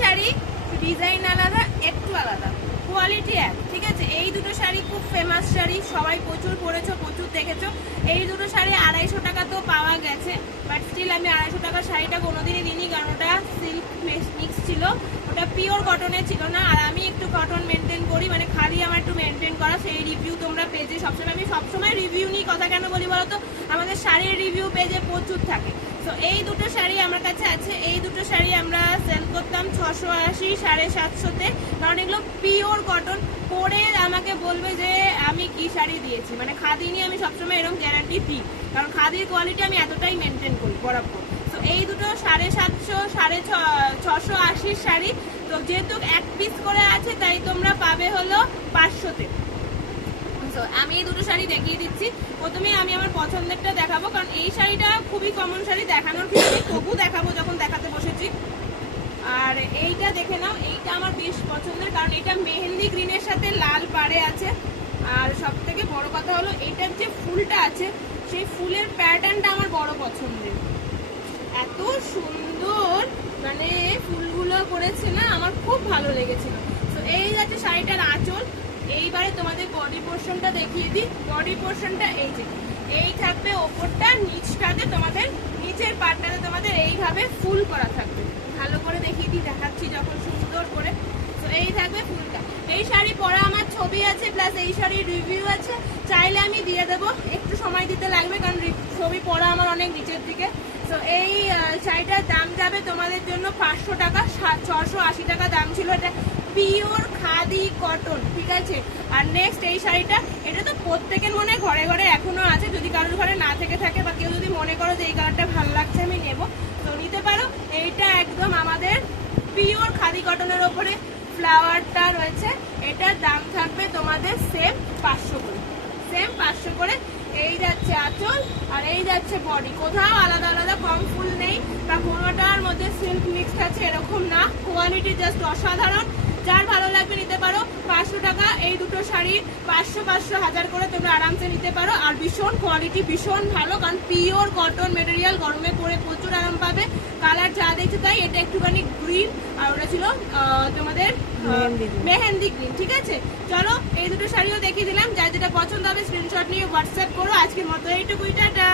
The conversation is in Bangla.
শাড়ি, ডিজাইন আলাদা, একটু আলাদা, কোয়ালিটি এক, ঠিক আছে। এই দুটো শাড়ি খুব ফেমাস শাড়ি, সবাই প্রচুর পরেছো, প্রচুর দেখেছো। এই দুটো শাড়ি 250 টাকা তো পাওয়া গেছে, বাট স্টিল আমি 250 টাকার শাড়িটা কোনোদিনই দিইনি, কারণ ওটা সিল্ক মিক্স ছিল, ওটা পিওর কটনের ছিল না। আর আমি একটু কটন মেনটেন করি, মানে খালি আমার একটু মেনটেন করা, সেই রিভিউ তোমরা পেজে সবসময়, আমি সবসময় রিভিউ নিয়ে কথা কেন বলি বলো তো, আমাদের শাড়ির রিভিউ পেজে প্রচুর থাকে। তো এই দুটো শাড়ি আমার কাছে আছে, এই দুটো শাড়ি আমরা সেল করতাম 680, 750-তে, কারণ এগুলো পিওর কটন। পরে আমাকে বলবে যে আমি কি শাড়ি দিয়েছি, মানে খাদি নিয়ে আমি সবসময় এরকম গ্যারান্টি দিই, কারণ খাদির কোয়ালিটি আমি এতটাই মেনটেন করি বরাবর। তো এই দুটো 750, 680 শাড়ি, তো যেহেতু এক পিস করে আছে তাই তোমরা পাবে হলো 500-তে। আমি এই দুটো শাড়ি দেখিয়ে দিচ্ছি। প্রথমে আমি আমার পছন্দেরটা দেখাবো, কারণ এই শাড়িটা খুবই কমন শাড়ি, দেখানোর ক্ষেত্রে তবু দেখাবো যখন দেখাতে বসেছি। আর এইটা দেখে নাও, এইটা আমার বেশ পছন্দের, কারণ এটা মেহেন্দি গ্রিনের সাথে লাল পাড়ে আছে। আর সব থেকে বড় কথা হলো এইটার যে ফুলটা আছে, সেই ফুলের প্যাটার্নটা আমার বড় পছন্দের, এত সুন্দর মানে ফুলগুলো করেছে না, আমার খুব ভালো লেগেছিল। তো এই যাচ্ছে শাড়িটার আঁচল। এইবারে তোমাদের বডি পোর্শনটা দেখিয়ে দিই। বডি পোর্শনটা এই যে এই থাকবে, ওপরটা নিচটাতে তোমাদের, নিচের পাটটাতে তোমাদের এইভাবে ফুল করা থাকবে। ভালো করে দেখিয়ে দিই, দেখাচ্ছি যখন সুন্দর করে। তো এই থাকবে ফুলটা। এই শাড়ি পরা আমার ছবি আছে, প্লাস এই শাড়ির রিভিউ আছে, চাইলে আমি দিয়ে দেবো, একটু সময় দিতে লাগবে কারণ ছবি পরা আমার অনেক নিচের দিকে। তো এই শাড়িটার দাম যাবে তোমাদের জন্য 500 টাকা, 680 টাকা দাম ছিল। এটা পিওর খাদি কটন, ঠিক আছে। আর নেক্সট এই শাড়িটা, এটা তো প্রত্যেকের মনে ঘরে ঘরে এখনো আছে, যদি কারোর ঘরে না থেকে থাকে বা কেউ যদি মনে করো যে এই কালারটা ভালো লাগছে আমি নেব, তো নিতে পারো। এইটা একদম আমাদের পিওর খাদি কটনের ওপরে ফ্লাওয়ারটা রয়েছে। এটার দাম থাকবে তোমাদের সেম 500 করে, সেম 500 করে। এই যাচ্ছে আঁচল আর এই যাচ্ছে বডি, কোথাও আলাদা আলাদা কম ফুল নেই বা কোনোটার মধ্যে সিল্ক মিক্সড আছে এরকম না, কোয়ালিটি জাস্ট অসাধারণ। যার ভালো লাগবে নিতে পারো। 500 টাকা এই দুটো শাড়ি, 500, 1000 করে তোমরা আরামসে নিতে পারো। আর ভীষণ কোয়ালিটি, ভীষণ ভালো, কারণ পিওর কটন মেটেরিয়াল, গরমে পরে প্রচুর আরাম পাবে। কালার যা দেখছে তাই, এটা একটুখানি গ্রিন আর ওটা ছিল তোমাদের মেহেন্দি গ্রিন, ঠিক আছে। চলো এই দুটো শাড়িও দেখিয়ে দিলাম, যার যেটা পছন্দ হবে স্ক্রিনশট নিয়ে হোয়াটসঅ্যাপ করো। আজকের মতো এইটুকুই, টাটা।